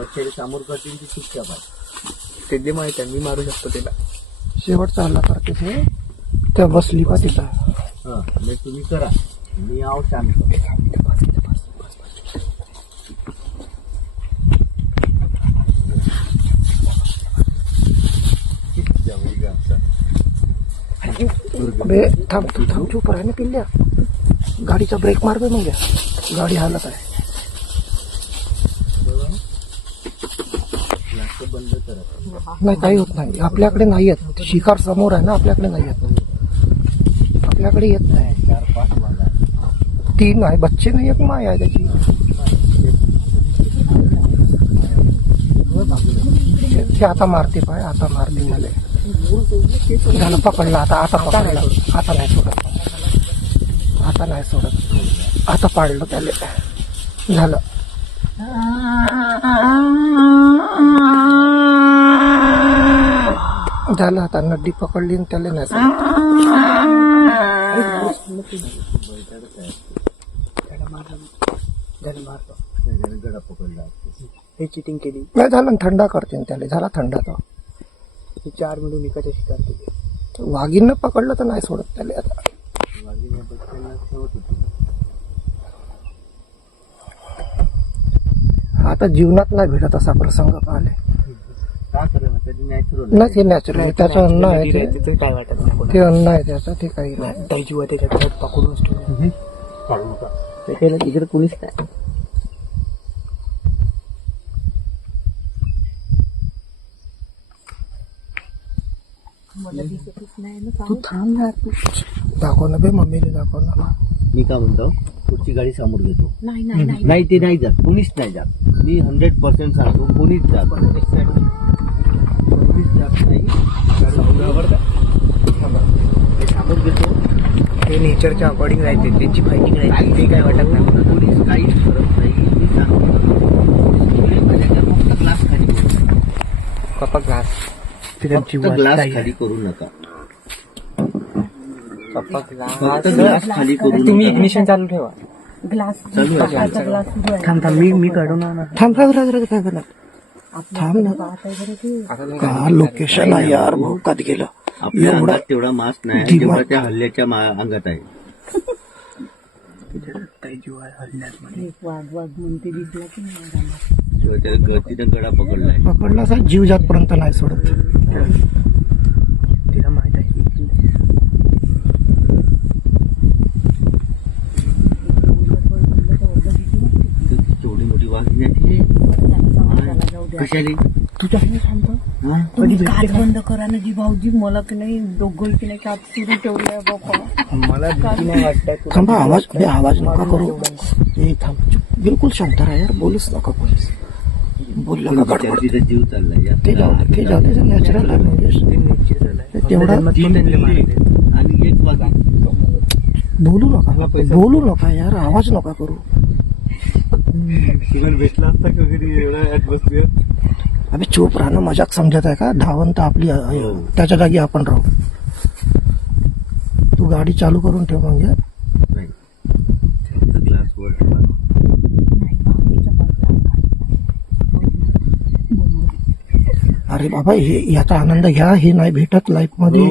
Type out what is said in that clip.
बच्चाला समोर करतील ती चुपचाप आहे. ते माहित आहे, मी मारू शकतो त्याला. शेवटचा हल्ला करते ते, त्या बसली का तिथं. हा मग तुम्ही करा, मी आहो शांत. अबे थांब तू, थांब, चुप राहा ना पिल्ल्या. गाडीचा ब्रेक मार बे मग, गाडी हालत आहे. बंद करा. नाही काही होत नाही, आपल्याकडे नाही येत. शिकार समोर आहे ना, आपल्याकडे नाही येत. आपल्याकडे येत नाही. 4-5 वाजा 3 आहे बच्चे, नाही एक माय आहे त्याची. ते आता मारते पाय, आता मारते मला. झालं पकडलं आता, आता पकडलं. आता नाही सोडत, आता नाही सोडत. आता पाडलं त्याला. झालं. झालं आता नदी पकडली आणि त्याला नाही सोडत. गडा पकडला. हे चिटिंग केली. नाही झालं, थंडा करते ना त्याला. झाला थंडा तो. हे 4 मिळून एकाच्या शिकार केली. वाघीनं पकडलं तर नाही सोडत त्याला आता. वाघीने बच्चाला ठेवत होती. आता जीवनात नाही भेटत असा प्रसंग पाहिले. का करेल त्याची नॅचरल नाही ते नॅचरल, त्याचं अन्न आहे ते. तिथं काय वाटत नाही. ते अन्न आहे त्याचं, ते काही नाही. काही जीवा त्याच्या घरात पकडूनच ठेवलं. काढू का. त्याला तिकडे कुणीच नाही. तू थांब ना, तू दाखव ना बे, मम्मीने दाखव ना. मी काय म्हणतो, पुढची गाडी समोर घेतो. नाही ते नाही जात, कोणीच नाही जात. मी 100% सांगतो, कोणीच जात कोणीच जात नाही. ते समोर घेतो. ते नेचरच्या अकॉर्डिंग राहते, त्यांची फायटिंग राहते. ते काय वाटत नाही. कोणीच काहीच करत नाही. मी सांगतो फक्त ग्लास खाली करू नका. पप्पा ग्लास फक्त ग्लास खाली करू नका. पप्पा फक्त ग्लास खाली करू तुम्ही नका. इग्निशन चालू ठेवा. चालू आहे. थांब थांब, मी काढू ना. थांब थांब थांब थांब ना. का लोकेशन आहे यार, भोकात गेलं. आपल्या एवढा अंगात तेवढा मास्क नाही दिमाग. जेव्हा त्या हल्ल्याच्या अंगात आहे. काही जीव आहे हल्ल्यात. तेव्हा त्या तिथं गडा पकडलाय. पकडला असा जीव जातपर्यंत नाही सोडत. तिला माहित आहे. तेवढी मोठी वाघिणी आहे ती. कशाली तुझ्या काच बंद करा ना जी भाऊजी. मला की नाही दोघं की नाही काच सुरू ठेवलंय बाबा. मला भीती नाही वाटत. थांबा, आवाज नका करू. ए थांब, बिलकुल शांत राहा यार, बोलूच नका. पोलीस बोललं का गडबड. तिचा जीव चाललाय. ते जाऊ दे, नॅचरल आहे. तेवढा आणि एक वाघ बोलू नका यार, आवाज नका करू. भेटला असता का कधी एवढा ऍटमॉस्फिअर. अबे चूप राहणं मजाक समजत आहे का? धावंत आपली त्याच्या जागी आपण राहू. तू गाडी चालू करून ठेव मग. नाही ग्लास वर ठेवा. अरे बाबा, हे याचा आनंद घ्या. हे नाही भेटत लाईफ मध्ये.